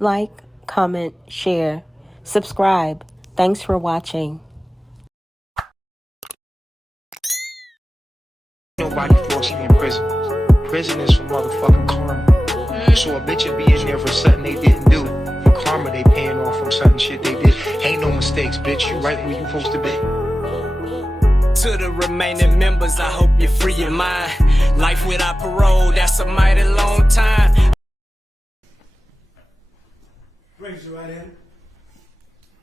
like, comment, share, subscribe. Thanks for watching. Nobody falsely in prison. Prison is for motherfucking karma. So a bitch would be in there for something they didn't do. For karma, they paying off from something shit they did. Ain't no mistakes, bitch. You right where you supposed to be. To the remaining members, I hope you're free your mind. Life without parole, that's a mighty long time. Raise your right hand.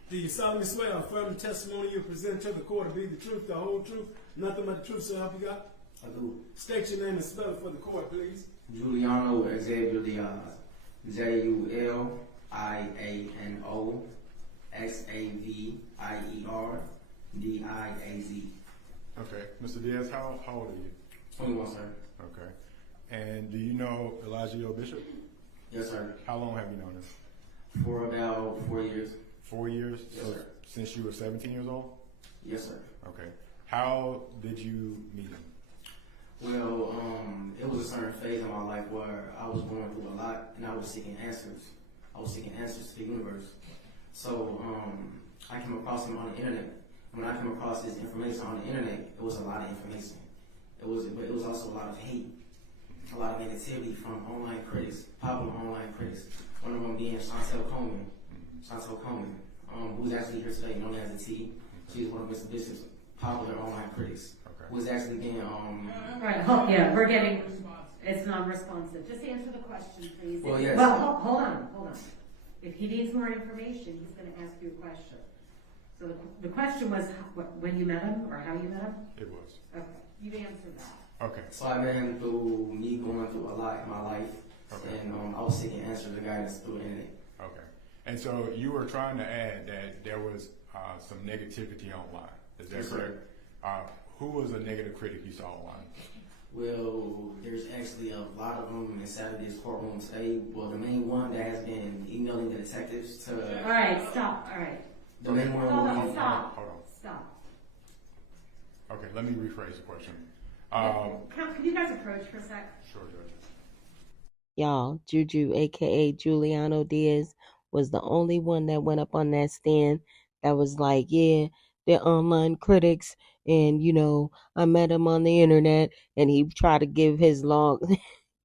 Do you solemnly swear or affirm the testimony you present to the court to be the truth, the whole truth, nothing but the truth, so help you God? I do. State your name and spell it for the court, please. Juliano Xavier Diaz. Juliano Xavier Diaz. Okay. Mr. Diaz, how old are you? 21, sir. Okay. And do you know Eligio Bishop? Yes, sir. How long have you known him? For about 4 years. 4 years? Yes, So sir. since you were 17 years old? Yes, sir. Okay. How did you meet him? Well, it was a certain phase in my life where I was going through a lot and I was seeking answers. I was seeking answers to the universe. So I came across him on the internet. When I came across his information on the internet, it was a lot of information. But it was also a lot of hate, a lot of negativity from online critics, popular online critics. One of them being Chantel Coleman, who's actually here today, known as the T. She's one of Mr. Bishop's popular online critics. Who's actually being Right, yeah, we're getting, it's non-responsive. Just answer the question, please. Well, yes. Well, hold on. If he needs more information, he's going to ask you a question. So the question was when you met him or how you met him? It was. Okay, you've answered that. Okay. So I met him through me going through a lot in my life. Okay. And I was seeking answers to guidance through the internet. Okay. And so you were trying to add that there was some negativity online. Is that Yes, correct? Who was a negative critic you saw online? Well, there's actually a lot of them inside of this courtroom today. Well, the main one that has been emailing the detectives to... All right, stop. All right. The main one... Stop. Hold on. Stop. Okay, let me rephrase the question. Can you guys approach for a sec? Sure, Judge. Y'all, Juju, aka Juliano Diaz, was the only one that went up on that stand that was like, yeah, they're online critics, and I met him on the internet, and he tried to give his long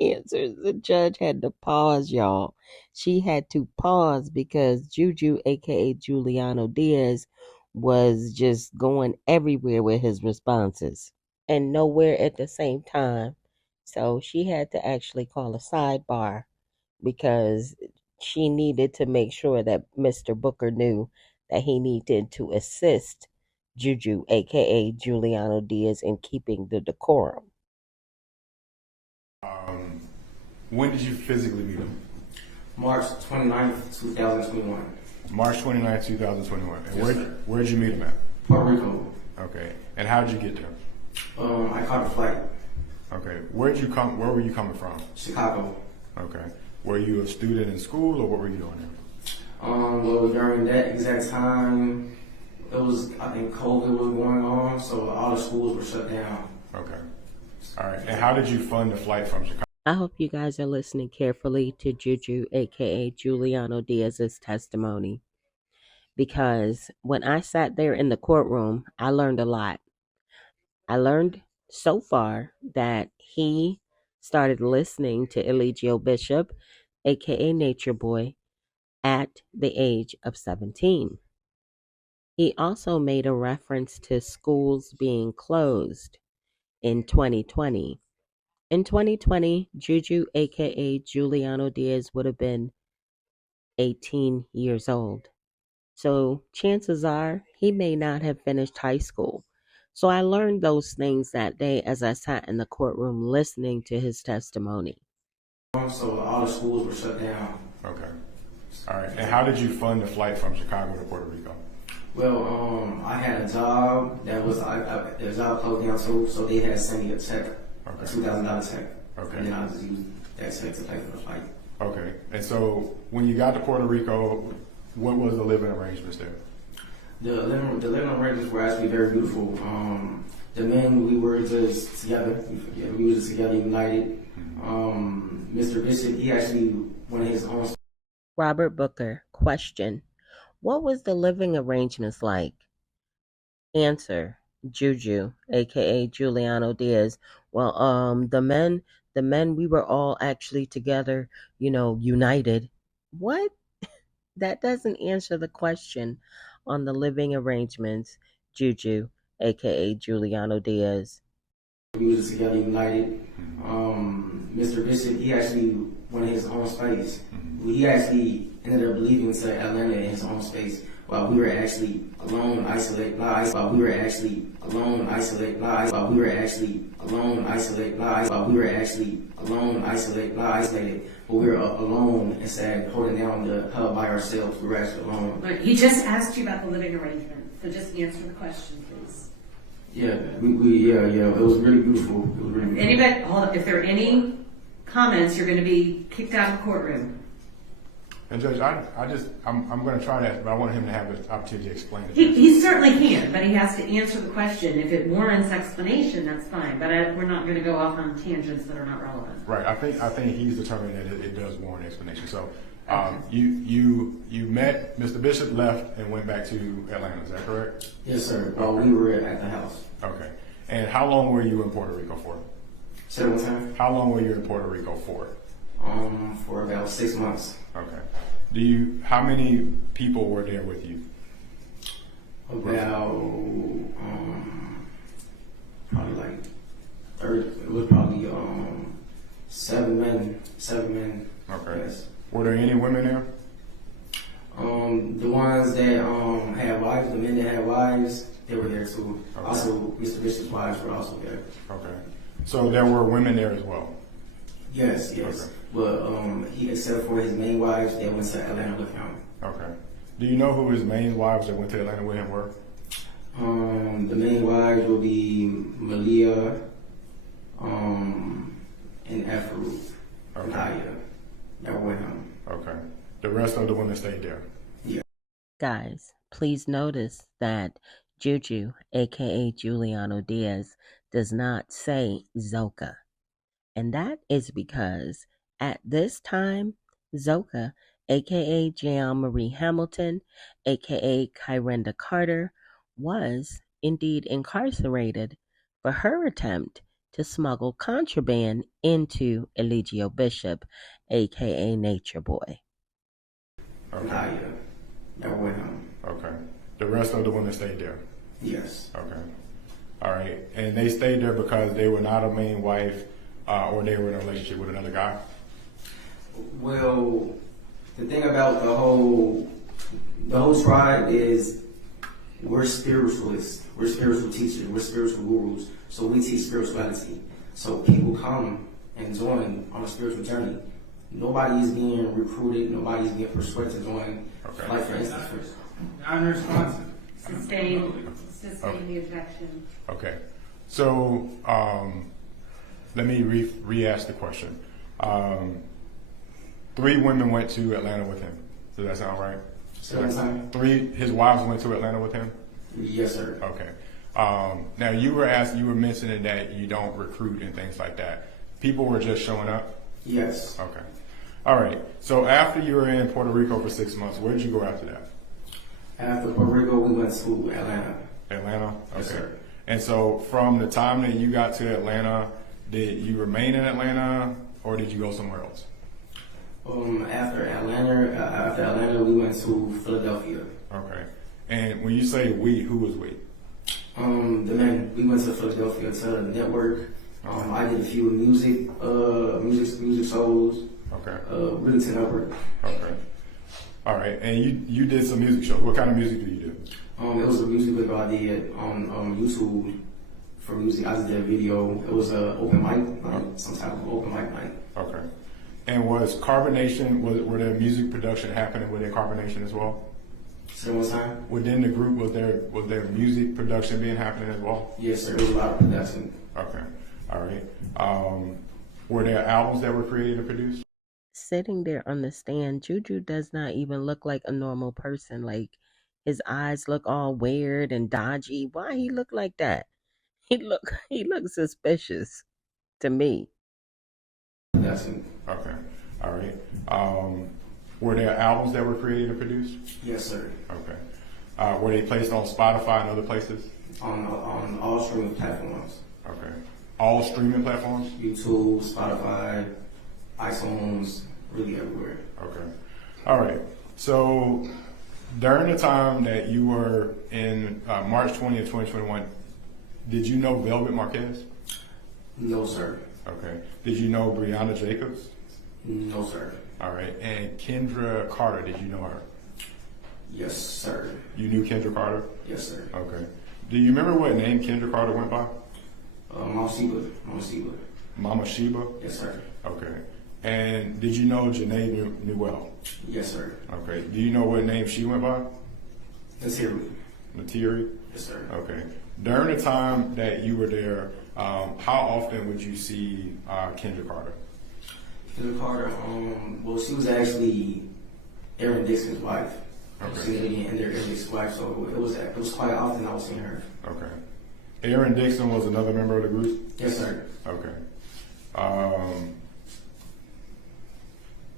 answers. The judge had to pause, y'all. She had to pause because Juju, aka Juliano Diaz, was just going everywhere with his responses and nowhere at the same time. So she had to actually call a sidebar because she needed to make sure that Mr. Booker knew that he needed to assist Juju, aka Juliano Diaz, in keeping the decorum. When did you physically meet him? March 29th, 2021. March 29th, 2021. And Yes, sir. where'd you meet him at? Puerto Rico. Okay. And how'd you get there? I caught a flight. Okay. Where were you coming from? Chicago. Okay. Were you a student in school, or what were you doing there? Well, during that exact time, I think COVID was going on, so all the schools were shut down. Okay. All right. And how did you fund the flight from Chicago? I hope you guys are listening carefully to Juju, aka Juliano Diaz's testimony, because when I sat there in the courtroom, I learned a lot. I learned so far that he started listening to Eligio Bishop, aka Nature Boy, at the age of 17. He also made a reference to schools being closed in 2020. In 2020, Juju, aka Juliano Diaz, would have been 18 years old. So chances are he may not have finished high school. So I learned those things that day as I sat in the courtroom listening to his testimony. So all the schools were shut down. Okay. All right. And how did you fund the flight from Chicago to Puerto Rico? Well, I had a job that was, the job closed down too, so they had to send me a check, a $2,000 check. Okay. And then I just used that check to pay for the flight. Okay. And so when you got to Puerto Rico, what was the living arrangements there? The living arrangements were actually very beautiful. The men, we were just together. We were just together, united. Mr. Bishop, he actually went his own Robert Booker. Question. What was the living arrangements like? Answer. Juju, aka Giuliano Diaz. Well, the men, we were all actually together, united. What? That doesn't answer the question on the living arrangements. Juju, aka Giuliano Diaz. We was together united. Mr. Bishop, he actually went in his own space. He actually ended up leaving to Atlanta in his own space while we were actually alone, isolated, while we were actually alone, isolated, while we were actually alone, isolated, while we were actually alone, isolated, isolated. But we were alone instead of holding down the hub by ourselves. We were actually alone. Look, he just asked you about the living arrangement, so just answer the question, please. Yeah, it was really beautiful. It was really beautiful. Anybody, hold up, if there are any comments, you're going to be kicked out of the courtroom. And Judge, I'm going to try that, but I want him to have the opportunity to explain it. He certainly can, but he has to answer the question. If it warrants explanation, that's fine, but we're not going to go off on tangents that are not relevant. Right. I think he's determined that it does warrant explanation. So, you met Mr. Bishop, left, and went back to Atlanta. Is that correct? Yes, sir. While we were at the house. Okay. And how long were you in Puerto Rico for? Say it one time. How long were you in Puerto Rico for? For about 6 months. Okay. How many people were there with you? About probably like 30. It was probably 7 men. 7 men. Okay. Yes. Were there any women there? The ones that had wives, the men that had wives, they were there too. Okay. Also, Mr. Bishop's wives were also there. Okay. So there were women there as well? Yes. Okay. But he, except for his main wives, they went to Atlanta with him. Okay. Do you know who his main wives that went to Atlanta with him were? The main wives will be Medaya, and Afro, Medaya. That were with him. Okay. The rest of the women stayed there? Yeah. Guys, please notice that Juju, aka Giuliano Diaz, does not say Zoka. And that is because at this time, Zoka, aka Jean Marie Hamilton, aka Kyrenda Carter, was indeed incarcerated for her attempt to smuggle contraband into Eligio Bishop, aka Nature Boy. Okay. That were with him. Okay. The rest of the women stayed there? Yes. Okay. All right. And they stayed there because they were not a main wife, or they were in a relationship with another guy? Well, the thing about the whole tribe is we're spiritualists. We're spiritual teachers. We're spiritual gurus. So we teach spirituality. So people come and join on a spiritual journey. Nobody is being recruited. Nobody is being persuaded to join. Okay. Like for instance, Non-responsive. Sustain the objection. Okay. So, let me re-ask the question. 3 women went to Atlanta with him. Does that sound right? Sometime. 3, his wives went to Atlanta with him? Yes, sir. Okay. Now you were mentioning that you don't recruit and things like that. People were just showing up? Yes. Okay. All right. So after you were in Puerto Rico for 6 months, where did you go after that? After Puerto Rico, we went to Atlanta. Atlanta? Okay. Yes, sir. And so from the time that you got to Atlanta, did you remain in Atlanta or did you go somewhere else? After Atlanta, we went to Philadelphia. Okay. And when you say we, who was we? The men. We went to Philadelphia to the network. I did a few music shows. Okay. Really to network. Okay. All right. And you did some music shows. What kind of music do you do? It was a music video I did on YouTube for music. I just did a video. It was an open mic night, some type of open mic night. Okay. And was Carbonation, were there music production happening within Carbonation as well? Say it one time. Within the group, was there music production being happening as well? Yes, sir. There was a lot of production. Okay. All right. Were there albums that were created and produced? Sitting there on the stand, Juju does not even look like a normal person. Like, his eyes look all weird and dodgy. Why he look like that? He look suspicious to me. Production. Okay. All right. Were there albums that were created and produced? Yes, sir. Okay. Were they placed on Spotify and other places? On all streaming platforms. Okay. All streaming platforms? YouTube, Spotify, iTunes, really everywhere. Okay. All right. So during the time that you were in March 20th, 2021, did you know Velvet Marquez? No, sir. Okay. Did you know Brianna Jacobs? No, sir. All right. And Kendra Carter, did you know her? Yes, sir. You knew Kendra Carter? Yes, sir. Okay. Do you remember what name Kendra Carter went by? Mama Sheba. Mama Sheba. Mama Sheba? Yes, sir. Okay. And did you know Janae Newell? Yes, sir. Okay. Do you know what name she went by? Sincerely. Natiri? Yes, sir. Okay. During the time that you were there, how often would you see Kendra Carter? Kendra Carter, well, she was actually Aaron Dixon's wife. Okay. She ended up being Aaron Dixon's wife, so it was quite often I was seeing her. Okay. Aaron Dixon was another member of the group? Yes, sir. Okay.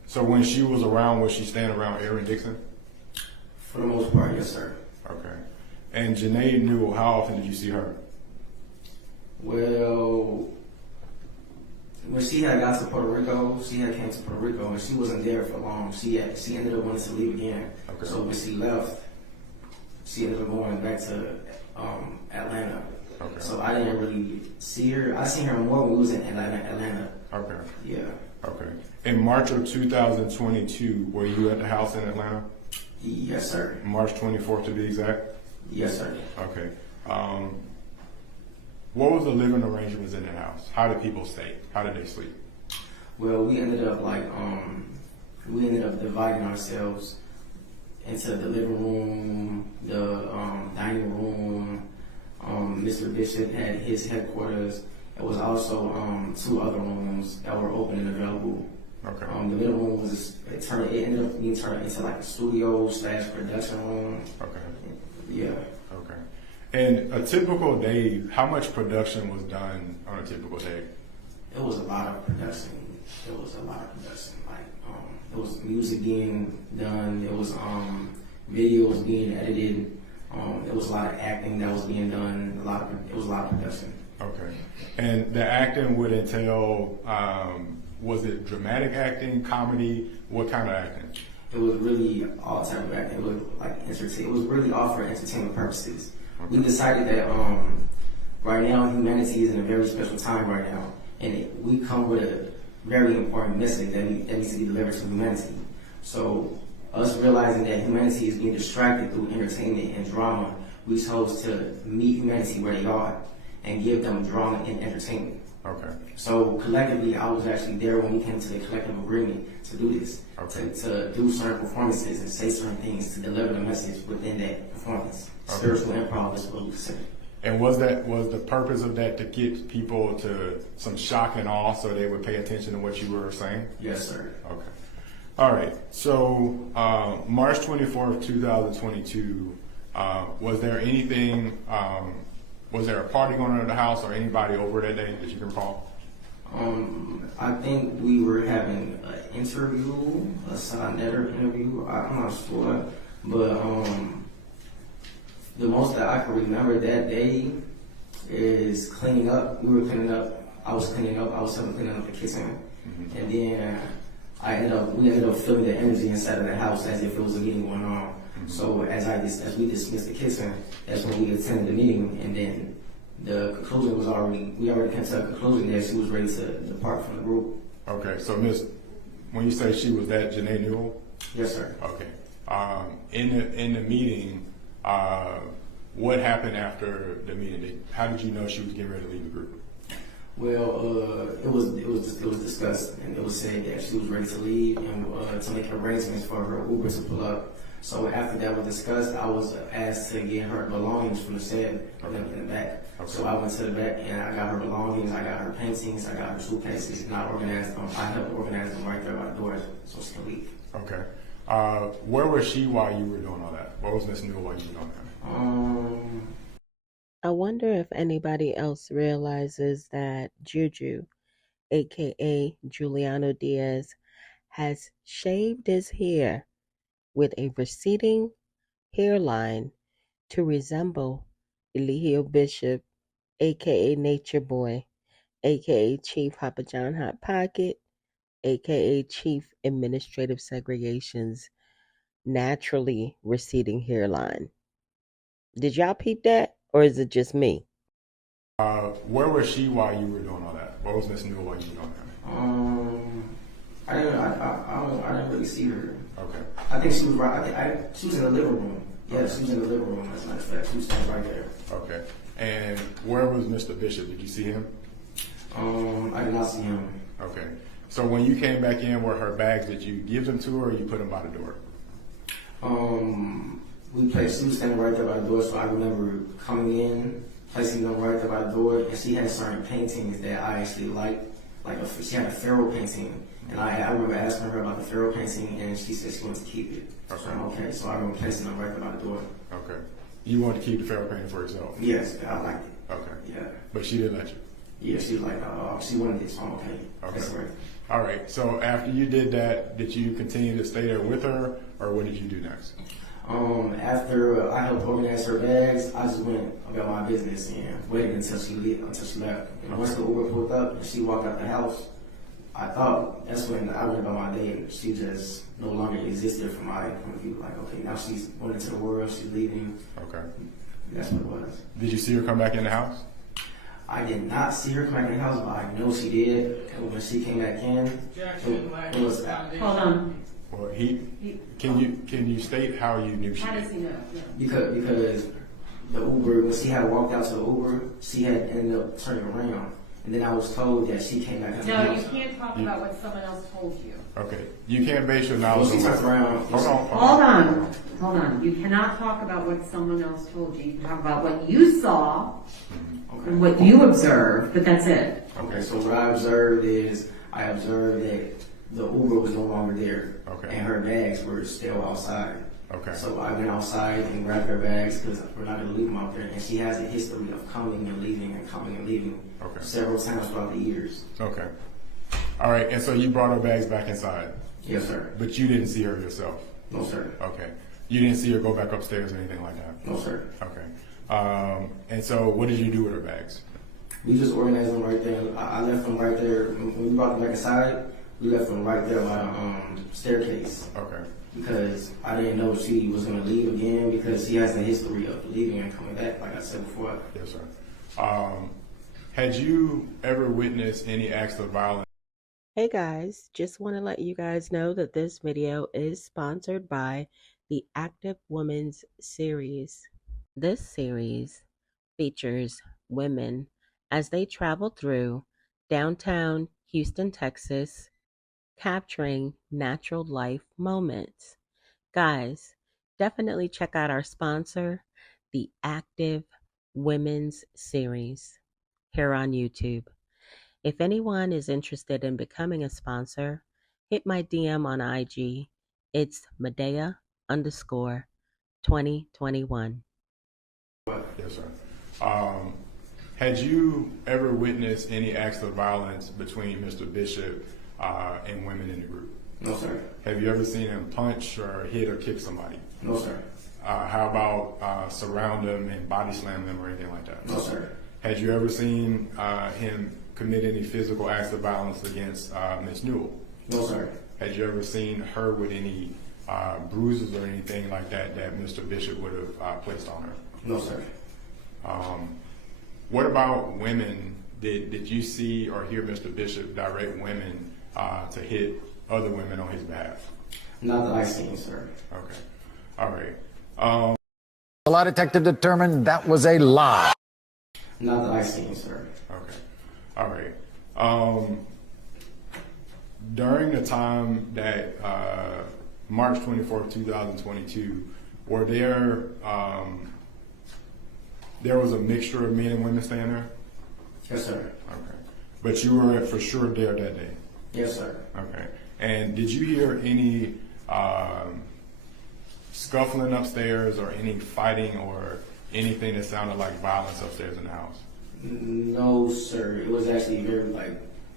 So when she was around, was she staying around Aaron Dixon? For the most part, yes, sir. Okay. And Janae Newell, how often did you see her? Well, when she had got to Puerto Rico, she had came to Puerto Rico and she wasn't there for long. She ended up wanting to leave again. Okay. So when she left, she ended up going back to Atlanta. Okay. So I didn't really see her. I seen her more when we was in Atlanta. Okay. Yeah. Okay. In March of 2022, were you at the house in Atlanta? Yes, sir. March 24th to be exact? Yes, sir. Okay. What was the living arrangements in the house? How did people stay? How did they sleep? Well, we ended up dividing ourselves into the living room, the dining room. Mr. Bishop had his headquarters. There was also 2 other rooms that were open and available. Okay. The middle room it ended up being turned into like a studio / production room. Okay. Yeah. Okay. And a typical day, how much production was done on a typical day? It was a lot of production. Like it was music being done. It was videos being edited. It was a lot of acting that was being done. It was a lot of production. Okay. And the acting would entail, was it dramatic acting, comedy? What kind of acting? It was really all type of acting. It was like entertain. It was really all for entertainment purposes. Okay. We decided that right now humanity is in a very special time right now, and we come with a very important message that needs to be delivered to humanity. So us realizing that humanity is being distracted through entertainment and drama, we chose to meet humanity where they are and give them drama and entertainment. Okay. So collectively, I was actually there when we came to the collective agreement to do this, okay. to do certain performances and say certain things to deliver the message within that performance. Okay. Spiritual improv is what we consider. And was the purpose of that to get people to some shock and awe so they would pay attention to what you were saying? Yes, sir. Okay. All right. So March 24th, 2022, was there anything, was there a party going on at the house or anybody over that day that you can recall? I think we were having an interview, a Sonnetter interview. I'm not sure, but the most that I can remember that day is cleaning up. We were cleaning up. I was cleaning up. I was cleaning up the kitchen, mm-hmm. And then we ended up feeling the energy inside of the house as if it was a meeting going on. Mm-hmm. So as we dismissed the kitchen, that's when we attended the meeting, and then the conclusion was we already came to a conclusion that she was ready to depart from the group. Okay, so Miss, when you say she was that Janae Newell? Yes, sir. Okay. In the meeting, what happened after the meeting? How did you know she was getting ready to leave the group? Well, it was discussed, and it was said that she was ready to leave and to make arrangements for her Uber to pull up. So after that was discussed, I was asked to get her belongings from the shed in the back. Okay. So I went to the back and I got her belongings, I got her paintings, I got her suitcases, and I organized them. I helped organize them right there by the door so she could leave. Okay. Where was she while you were doing all that? Where was Miss Newell while you were doing that? I wonder if anybody else realizes that Juju, aka Juliano Diaz, has shaved his hair with a receding hairline to resemble Eligio Bishop, aka Nature Boy, aka Chief Papa John Hot Pocket, aka Chief Administrative Segregation's naturally receding hairline. Did y'all peep that, or is it just me? Where was she while you were doing all that? What was Miss Newell while you were doing that? I didn't really see her. Okay. I think she was right. She was in the living room. Yeah, she was in the living room. As a matter of fact, she was standing right there. Okay. And where was Mr. Bishop? Did you see him? I did not see him. Okay. So when you came back in, were her bags, did you give them to her or you put them by the door? She was standing right there by the door, so I remember coming in, placing them right there by the door, and she had certain paintings that I actually liked. She had a Pharaoh painting, and I remember asking her about the Pharaoh painting, and she said she wanted to keep it. Okay, so I remember placing them right there by the door. Okay. You wanted to keep the Pharaoh painting for yourself? Yes, I liked it. Okay. Yeah. But she didn't let you? Yeah, she was like, she wanted it, so I'm okay. Okay. That's right. All right. So after you did that, did you continue to stay there with her, or what did you do next? After I helped organize her bags, I just went about my business and waited until she left. And once the Uber pulled up and she walked out the house, I thought that's when I went about my day. She just no longer existed from my point of view. Like, okay, now she's going into the world, she's leaving. Okay. That's what it was. Did you see her come back in the house? I did not see her come back in the house, but I know she did. And when she came back in, it was. Hold on. Well, can you state how you knew she How did? does he know? Yeah. Because the Uber, when she had walked out to the Uber, she had ended up turning around. And then I was told that she came back in the No, house. you can't talk about what someone else told you. Okay. You can't base your When knowledge she on turned around, Hold on. You cannot talk about what someone else told you. You can talk about what you saw and what you observed, but that's it. okay, so what I observed that the Uber was no longer there. Okay. And her bags were still outside. Okay. So I went outside and grabbed her bags because we're not going to leave them out there. And she has a history of coming and leaving Okay. several times throughout the years. Okay. All right. And so you brought her bags back inside, Yes, sir. but you didn't see her yourself. No, sir. Okay. You didn't see her go back upstairs or anything like that. No, sir. Okay. And so what did you do with her bags? We just organized them right there. I left them right there. When we brought them back inside, we left them right there by the staircase. Okay. Because I didn't know she was going to leave again because she has a history of leaving and coming back, like I said before. Yes, sir. Had you ever witnessed any acts of violence? Hey guys, just want to let you guys know that this video is sponsored by the Active Women's Series. This series features women as they travel through downtown Houston, Texas, capturing natural life moments. Guys, definitely check out our sponsor, the Active Women's Series, here on YouTube. If anyone is interested in becoming a sponsor, hit my DM on IG. It's Medaya_2021. Yes, sir. Had you ever witnessed any acts of violence between Mr. Bishop and women in the group? No, sir. Have you ever seen him punch or hit or kick somebody? No, sir. How about surround them and body slam them or anything like that? No, sir. Had you ever seen him commit any physical acts of violence against Miss Newell? No, sir. Had you ever seen her with any bruises or anything like that that Mr. Bishop would have placed on her? No, sir. What about women? Did you see or hear Mr. Bishop direct women to hit other women on his behalf? Not that I've seen, sir. Okay. All right. The lie detector determined that was a lie. Not that I've seen, sir. Okay. All right. During the time that March 24th, 2022, were there was a mixture of men and women staying there? Yes, sir. Okay. But you were for sure there that day? Yes, sir. Okay. And did you hear any scuffling upstairs or any fighting or anything that sounded like violence upstairs in the house? No, sir. It was actually very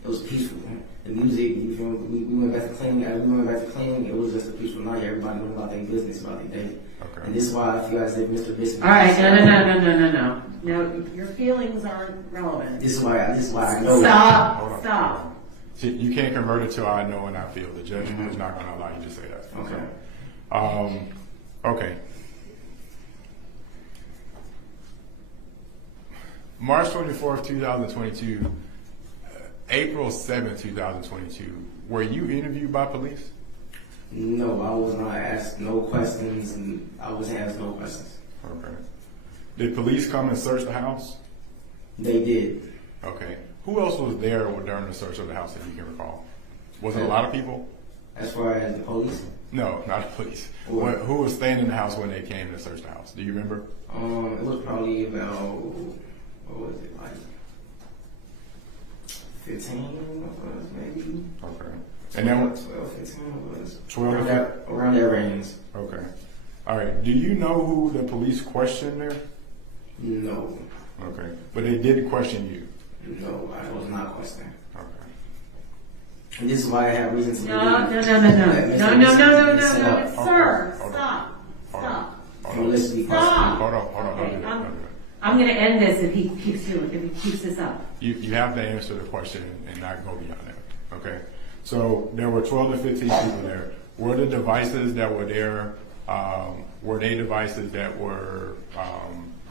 It was peaceful. The music, you feel me? We went back to cleaning. As we went back to cleaning, it was just a peaceful night. Everybody went about their business, about their day. Okay. And this is why I feel as if Mr. Bishop. All right, no. No, your feelings aren't relevant. This is why I know. Hold Stop. on. Stop. See, you can't convert it to I know and I feel. The judge is not going to allow you to say that. Okay. Okay. March 24th, 2022, April 7th, 2022, were you interviewed by police? No, I was not asked no questions, and I wasn't asked no questions. Okay. Did police come and search the house? They did. Okay. Who else was there during the search of the house, if you can recall? Was it a lot of people? As far as the police? No, not the police. What? Who was staying in the house when they came to search the house? Do you remember? It was probably about, what was it, like 15 of us, maybe? Okay. And then 12, 15 of us. 12 around that range. Okay. All right. Do you know who the police questioned there? No. Okay. But they did question you? No, I was not questioning. Okay. And this is why I have reason to No, believe. Sir, Hold on. stop. Hold on. Stop. Hold No, on. let's be Stop. Hold on. Okay, Don't do that. Don't do that. I'm gonna end this if he keeps this up. You have to answer the question and not go beyond that. Okay. So there were 12 to 15 people there. Were the devices that were there, were they devices that were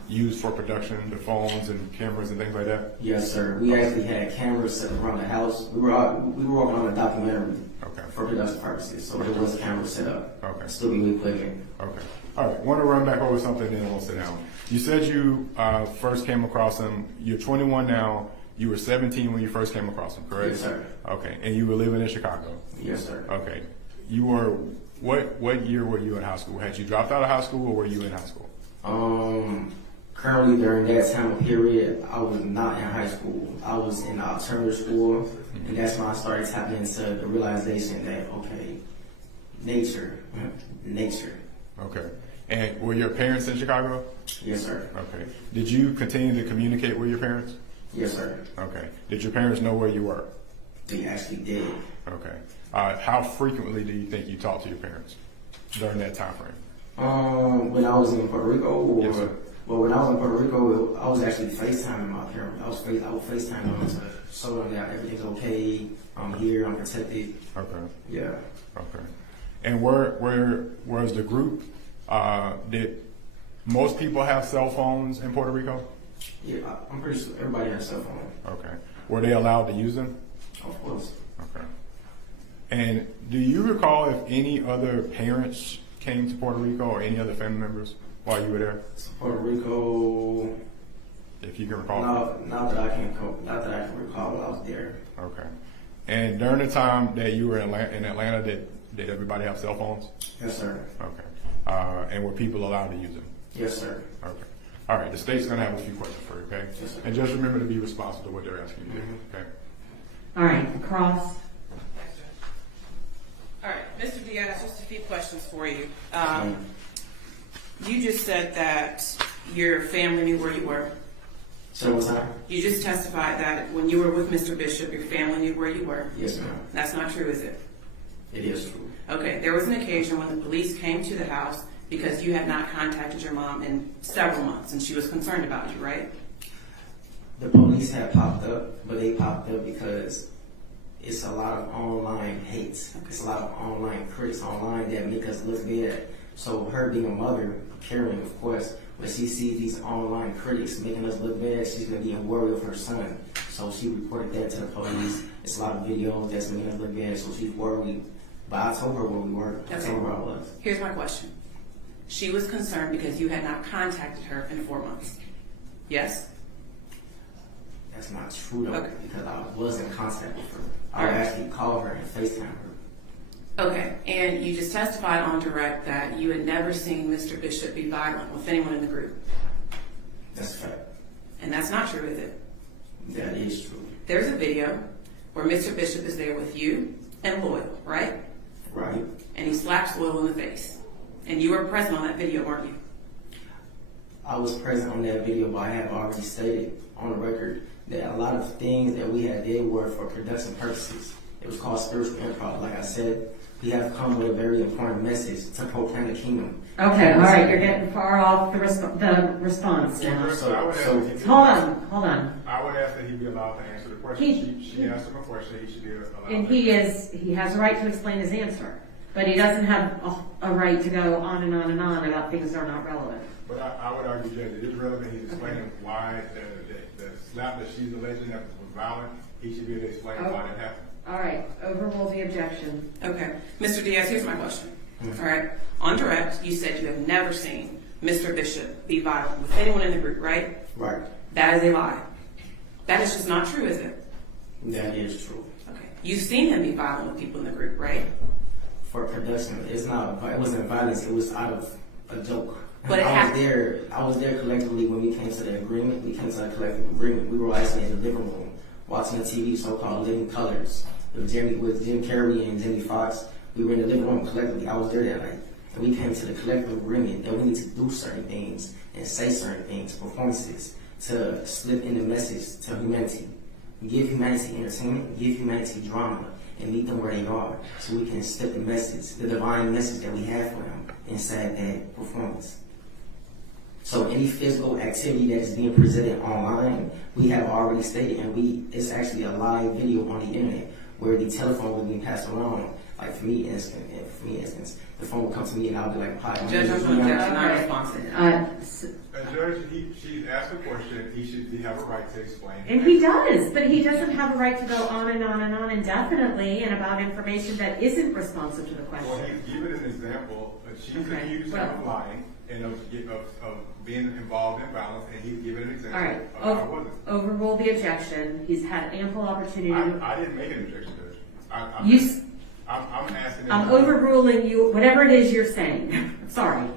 used for production, the phones and cameras and things like that? Yes, sir. We actually had cameras set around the house. We were on a documentary for production purposes, so there was cameras set up. Okay. Still be equipment. Okay. All right. Want to run back over something, then we'll sit down. You said you first came across him. You're 21 now. You were 17 when you first came across him, correct? Yes, sir. Okay. And you were living in Chicago? Yes, sir. Okay. You were, what year were you in high school? Had you dropped out of high school or were you in high school? Currently during that time period, I was not in high school. I was in alternative school, and that's when I started tapping into the realization that, okay, nature. Okay. And were your parents in Chicago? Yes, sir. Okay. Did you continue to communicate with your parents? Yes, sir. Okay. Did your parents know where you were? They actually did. Okay. How frequently do you think you talked to your parents during that time frame? When I was in Puerto Rico, or, Yes, sir. well, when I was in Puerto Rico, I was actually FaceTiming my parents. I would FaceTime them to show them that everything's okay. I'm here. I'm protected. Okay. Yeah. Okay. And where was the group? Did most people have cell phones in Puerto Rico? Yeah, I'm pretty sure everybody has a cell phone. Okay. Were they allowed to use them? Of course. Okay. And do you recall if any other parents came to Puerto Rico or any other family members while you were there? Puerto Rico. If you can recall. Not that I can recall while I was there. Okay. And during the time that you were in Atlanta, did everybody have cell phones? Yes, sir. Okay. And were people allowed to use them? Yes, sir. Okay. All right. The state's going to have a few questions for you, okay? Yes, sir. And just remember to be responsive to what they're asking you to do, okay? All right, across. All right, Mr. Diaz, just a few questions for you. You just said that your family knew where you were. So what's that? You just testified that when you were with Mr. Bishop, your family knew where you were. Yes, ma'am. That's not true, is it? It is true. Okay, there was an occasion when the police came to the house because you had not contacted your mom in several months, and she was concerned about you, right? The police had popped up, but they popped up because it's a lot of online hate. Okay. It's a lot of online critics online that make us look bad. So her being a mother, caring, of course, when she sees these online critics making us look bad, she's going to be worried of her son. So she reported that to the police. It's a lot of videos that's making us look bad, so she's worried. But I told her where we were. I told her where I was. Here's my question. She was concerned because you had not contacted her in 4 months. Yes? That's not true, though, Okay. because I was in contact with her. I All would right. actually call her and FaceTime her. Okay, and you just testified on direct that you had never seen Mr. Bishop be violent with anyone in the group. That's a fact. And that's not true, is it? That is true. There's a video where Mr. Bishop is there with you and Loyal, right? Right. And he slaps Loyal in the face. And you were present on that video, weren't you? I was present on that video, but I have already stated on the record that a lot of things that we had did were for production purposes. It was called spiritual improv. Like I said, we have come with a very important message to proclaim the kingdom. Okay, all right, you're getting far off the response now. Hold on. I would ask that he be allowed to answer the question. She asked him a question, he should be allowed. And he has a right to explain his answer, but he doesn't have a right to go on and on and on about things that are not relevant. But I would argue, Judge, it is relevant. He's explaining why the slap that she's alleging that was violent. He should be able to explain why that happened. All right, overrule the objection. Okay. Mr. Diaz, here's my question. All right. On direct, you said you have never seen Mr. Bishop be violent with anyone in the group, right? Right. That is a lie. That is just not true, is it? That is true. Okay. You've seen him be violent with people in the group, right? For production, it wasn't violence, it was out of a joke. But I was there collectively when we came to the agreement. We came to a collective agreement. We were actually in the living room watching the TV, so-called Living Colors, with Jim Carrey and Jimmy Fox. We were in the living room collectively. I was there that night. And we came to the collective agreement that we need to do certain things and say certain things, performances, to slip in the message to humanity. Give humanity entertainment, give humanity drama, and meet them where they are, so we can slip the message, the divine message that we have for them inside that performance. So any physical activity that is being presented online, we have already stated, and it's actually a live video on the internet where the telephone will be passed around. Like for me, instance, the phone will come to me and I'll be like, "Hi, I'm Judge, I'm going to not responsive. Judge, she's asked a question. He should have a right to explain. And he does, but he doesn't have a right to go on and on and on indefinitely and about information that isn't responsive to the question. Well, he's given an example. She's accused him of lying and of being involved in violence, and he's given an example. All right, of how it wasn't. overrule the objection. He's had ample opportunity. I didn't make an objection, Judge. I'm asking. I'm overruling you, whatever it is you're saying. Sorry.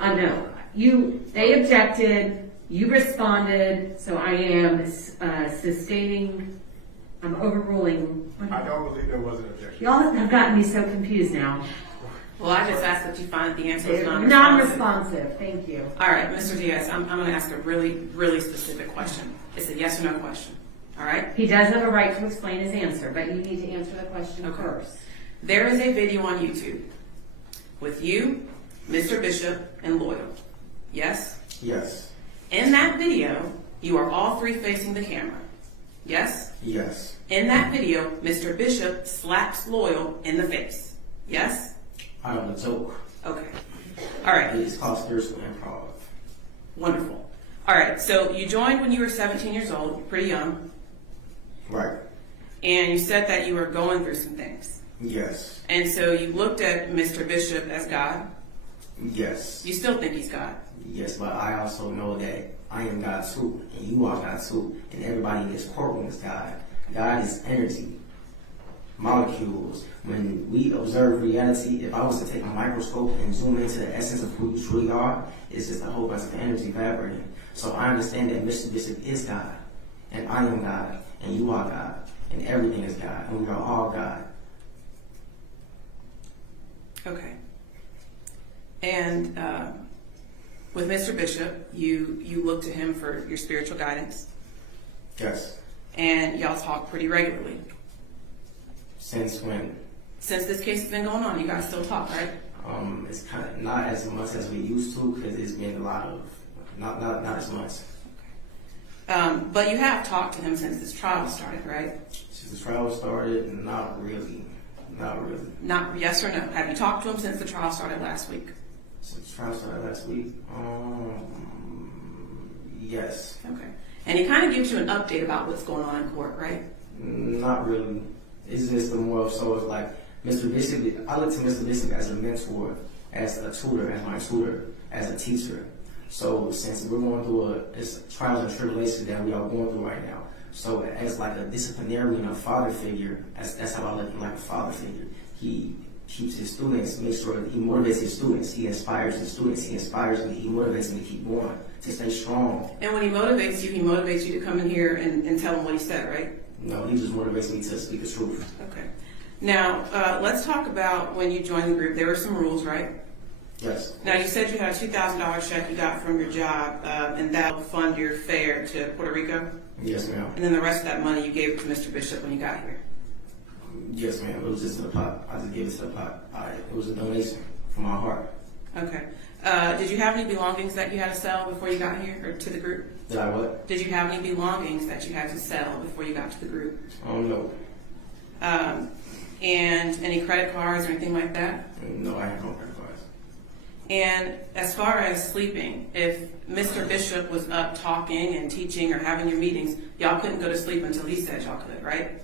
No. They objected, you responded, so I am sustaining, I'm overruling. I don't believe there was an objection. Y'all have gotten me so confused now. Well, I just asked that you find the answer is non-responsive. Non-responsive, thank you. All right, Mr. Diaz, I'm going to ask a really, really specific question. It's a yes or no question. All right? He does have a right to explain his answer, but you need to answer the question first. There is a video on YouTube with you, Mr. Bishop, and Loyal. Yes? Yes. In that video, you are all three facing the camera. Yes? Yes. In that video, Mr. Bishop slaps Loyal in the face. Yes? Out of a joke. Okay. All right. It's called spiritual improv. Wonderful. All right. So you joined when you were 17 years old. You're pretty young. Right. And you said that you were going through some things. Yes. And so you looked at Mr. Bishop as God. Yes. You still think he's God? Yes, but I also know that I am God too, and you are God too, and everybody in this courtroom is God. God is energy, molecules. When we observe reality, if I was to take a microscope and zoom into the essence of who you truly are, it's just a whole bunch of energy vibrating. So I understand that Mr. Bishop is God, and I am God, and you are God, and everything is God, and we are all God. Okay. And with Mr. Bishop, you look to him for your spiritual guidance. Yes. And y'all talk pretty regularly. Since when? Since this case has been going on, you guys still talk, right? It's kind of not as much as we used to, because it's been a lot of, not as much. But you have talked to him since this trial started, right? Since the trial started, not really. Not really. Not yes or no. Have you talked to him since the trial started last week? Since the trial started last week? Yes. Okay. And he kind of gives you an update about what's going on in court, right? Not really. It's just more of so it's like Mr. Bishop. I look to Mr. Bishop as a mentor, as a tutor, as my tutor, as a teacher. So since we're going through it's trials and tribulations that we are going through right now. So as like a disciplinarian, a father figure, that's how I look at him, like a father figure. He keeps his students, makes sure that he motivates his students. He inspires his students. He inspires me. He motivates me to keep going, to stay strong. And when he motivates you to come in here and tell him what he said, right? No, he just motivates me to speak the truth. Okay. Now, let's talk about when you joined the group. There were some rules, right? Yes. Now, you said you had a $2,000 check you got from your job, and that will fund your fare to Puerto Rico? Yes, ma'am. And then the rest of that money you gave it to Mr. Bishop when you got here? Yes, ma'am. It was just in the pot. I just gave it to the pot. It was a donation from my heart. Okay. Did you have any belongings that you had to sell before you got here, or to the group? Did I what? Did you have any belongings that you had to sell before you got to the group? No. And any credit cards or anything like that? No, I have no credit cards. And as far as sleeping, if Mr. Bishop was up talking and teaching or having your meetings, y'all couldn't go to sleep until he said y'all could, right?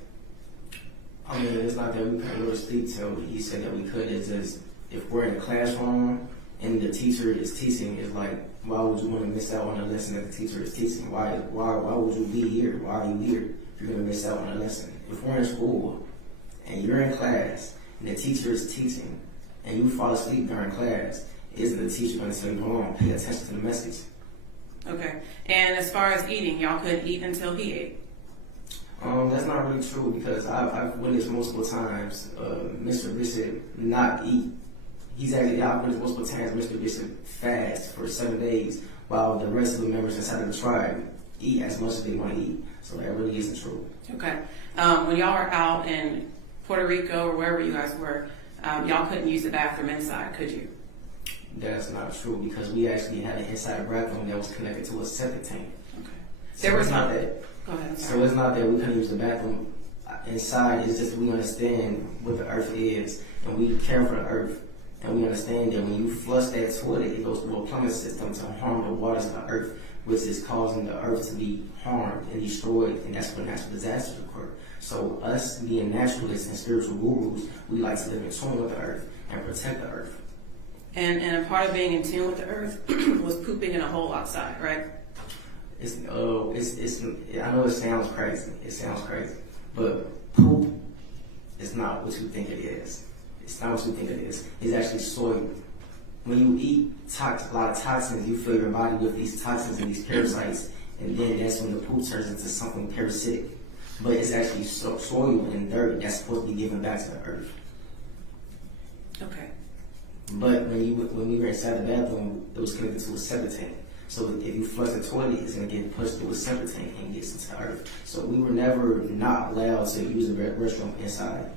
I mean, it's not that we couldn't go to sleep till he said that we could. It's just if we're in a classroom and the teacher is teaching, it's like, why would you want to miss out on a lesson that the teacher is teaching? Why would you be here? Why are you here if you're going to miss out on a lesson? If we're in school and you're in class and the teacher is teaching and you fall asleep during class, isn't the teacher going to tell you, hold on, pay attention to the message? Okay. And as far as eating, y'all couldn't eat until he ate? That's not really true because I've witnessed multiple times Mr. Bishop not eat. I've witnessed multiple times Mr. Bishop fast for 7 days while the rest of the members inside of the tribe eat as much as they want to eat. So that really isn't true. Okay. When y'all were out in Puerto Rico or wherever you guys were, y'all couldn't use the bathroom inside, could you? That's not true because we actually had an inside bathroom that was connected to a septic tank. Okay. So it's not that. Go ahead. I'm So sorry. it's not that we couldn't use the bathroom inside. It's just we understand what the earth is and we care for the earth. And we understand that when you flush that toilet, it goes through a plumbing system to harm the waters of the earth, which is causing the earth to be harmed and destroyed, and that's when natural disasters occur. So us being naturalists and spiritual gurus, we like to live in tune with the earth and protect the earth. And a part of being in tune with the earth was pooping in a hole outside, right? I know it sounds crazy. It sounds crazy, but poop is not what you think it is. It's not what you think it is. It's actually soil. When you eat a lot of toxins, you fill your body with these toxins and these parasites, and then that's when the poop turns into something parasitic. But it's actually soil and dirt that's supposed to be given back to the earth. Okay. But when we were inside the bathroom, it was connected to a septic tank. So if you flush the toilet, it's going to get pushed through a septic tank and gets into the earth. So we were never not allowed to use the restroom inside.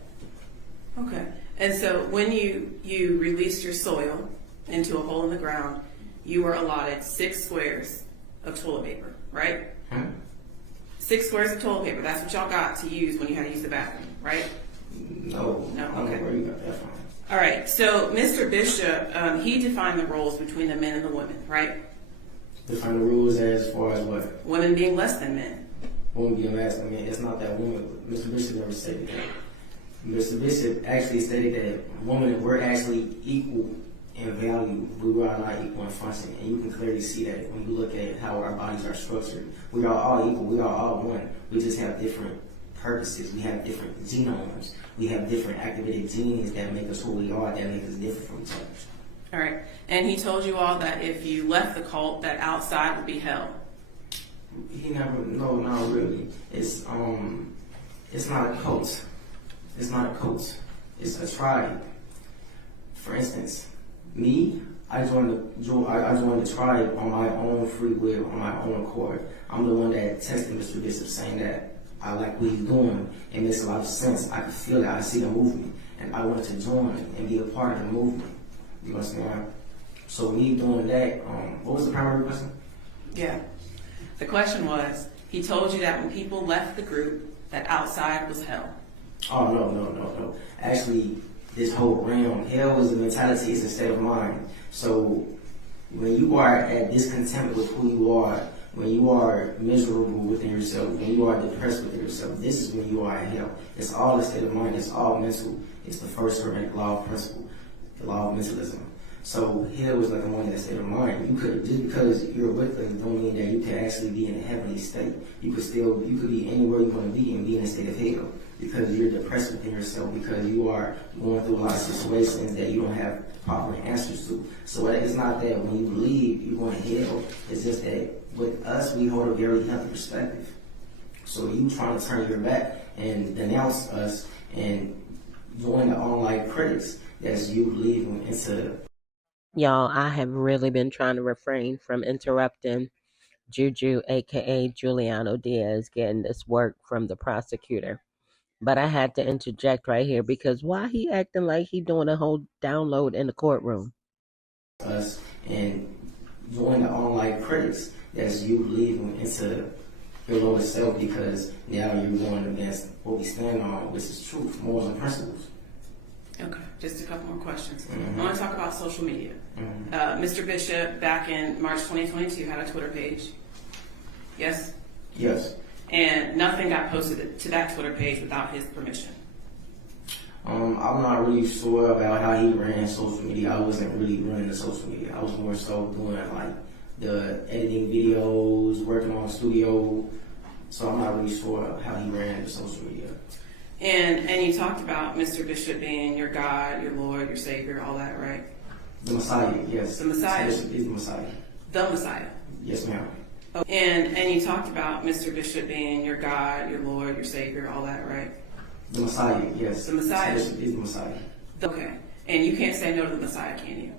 Okay. And so when you released your soil into a hole in the ground, you were allotted 6 squares of toilet paper, right? 6 squares of toilet paper. That's what y'all got to use when you had to use the bathroom, right? No. No, I don't know okay. where you got that from. All right. So Mr. Bishop, he defined the roles between the men and the women, right? Define the rules as far as what? Women being less than men. Women being less than men. It's not that woman. Mr. Bishop never stated that. Mr. Bishop actually stated that women were actually equal in value. We are not equal in function. And you can clearly see that when you look at how our bodies are structured. We are all equal. We are all one. We just have different purposes. We have different genomes. We have different activated genes that make us who we are, that make us different from each other. All right. And he told you all that if you left the cult, that outside would be hell. He never, no, not really. It's not a cult. It's not a cult. It's a tribe. For instance, me, I joined the tribe on my own free will, on my own accord. I'm the one that texted Mr. Bishop saying that I like what he's doing. It makes a lot of sense. I can feel it. I see the movement. And I wanted to join and be a part of the movement. You understand? So me doing that, what was the primary question? Yeah. The question was, he told you that when people left the group, that outside was hell. Oh, no. Actually, this whole realm, hell is a mentality, it's a state of mind. So when you are at discontent with who you are, when you are miserable within yourself, when you are depressed within yourself, this is when you are in hell. It's all a state of mind. It's all mental. It's the first hermetic law of principle, the law of mentalism. So hell was like one in that state of mind. You could, just because you're with us don't mean that you can actually be in a heavenly state. You could be anywhere you want to be and be in a state of hell because you're depressed within yourself, because you are going through a lot of situations that you don't have proper answers to. So it's not that when you believe you're going to hell. It's just that with us, we hold a very healthy perspective. So you trying to turn your back and denounce us and join the online critics, that's you believing into Y'all, I have really been trying to refrain from interrupting Juju, aka Giuliano Diaz, getting this work from the prosecutor. But I had to interject right here because why he acting like he doing a whole download in the courtroom? Us and join the online critics that's you leaving into your lower self because now you're going against what we stand on, which is truth, morals, and principles. Okay, just a couple more questions. Mm-hmm. I want to talk about social media. Mm-hmm. Mr. Bishop, back in March 2022, had a Twitter page. Yes? Yes. And nothing got posted to that Twitter page without his permission. I'm not really sure about how he ran social media. I wasn't really running the social media. I was more so doing like the editing videos, working on studio. So I'm not really sure how he ran the social media. And you talked about Mr. Bishop being your God, your Lord, your Savior, all that, right? The Messiah, yes. The Messiah? Bishop is the Messiah. The Messiah? Yes, ma'am. Oh, and you talked about Mr. Bishop being your God, your Lord, your Savior, all that, right? The Messiah, yes. The Messiah? Bishop is the Messiah. Okay. And you can't say no to the Messiah, can you?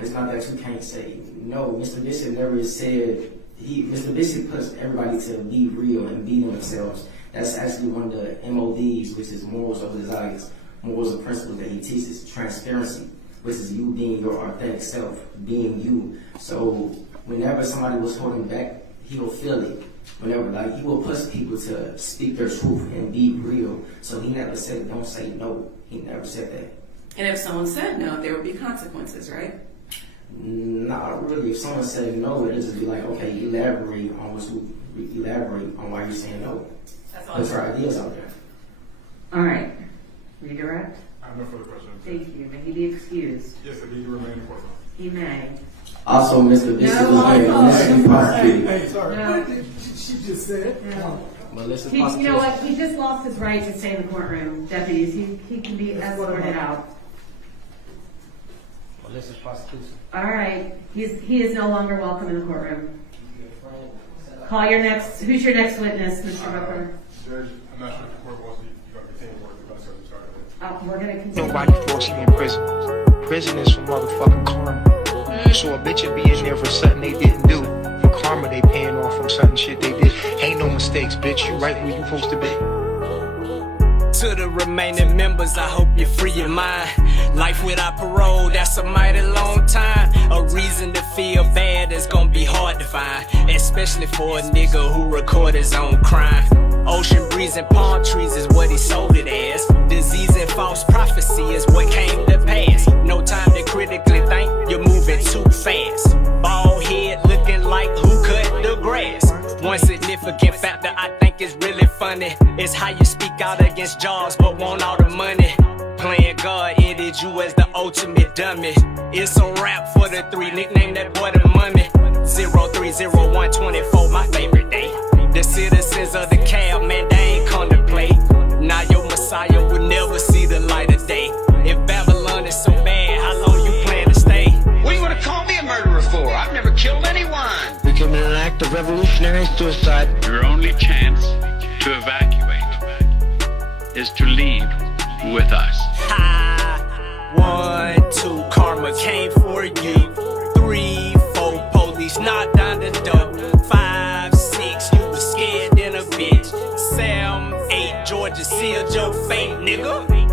It's not that you can't say no. Mr. Bishop never said Mr. Bishop puts everybody to be real and be themselves. That's actually one of the MODs, which is morals of desires, morals of principles that he teaches. Transparency, which is you being your authentic self, being you. So whenever somebody was holding back, he'll feel it. Whenever, like, he will push people to speak their truth and be real. So he never said, don't say no. He never said that. And if someone said no, there would be consequences, right? Not really. If someone said no, it'll just be like, okay, elaborate on why you're saying no. That's all. Put your ideas out there. All right. Redirect. I have no further questions. Thank you. May he be excused. Yes, sir. Do you remain in the courtroom? He may. Also, Mr. Bishop No, was named no. initially prosecuted. Hey, sorry. No. What did she just said? No. Malicious You know prosecution. what? He just lost his right to stay in the courtroom. Deputies, he can be escorted out. Malicious prosecution. All right. He is no longer welcome in the courtroom. Call your next. Who's your next witness, Mr. Booker? Judge, I'm not sure if the court wants you to continue work. We're going to start the started. We're gonna continue. Nobody forced me in prison. Prison is for motherfucking karma. So a bitch would be in there for something they didn't do. For karma, they paying off from something shit they did. Ain't no mistakes, bitch. You right where you supposed to be. To the remaining members, I hope you free your mind. Life without parole, that's a mighty long time. A reason to feel bad is gonna be hard to find, especially for a nigga who record his own crime. Ocean breeze and palm trees is what he sold it as. Disease and false prophecy is what came to pass. No time to critically think, you're moving too fast. Bald head looking like who cut the grass. One significant factor I think is really funny is how you speak out against jobs but want all the money. Playing God ended you as the ultimate dummy. It's a rap for the three, nickname that boy the mummy. 030124, my favorite day. The citizens of the cab, man, they ain't come to play. Now your Messiah will never see the light of day. If Babylon is so bad, how long you plan to stay? What do you want to call me a murderer for? I've never killed anyone. We commit an act of revolutionary suicide. Your only chance to evacuate is to leave with us. Ha! 1, 2, karma came for you. 3, 4, police knocked down the door. 5, 6, you was scared in a bitch. 7, 8, Georgia sealed your fate, nigga.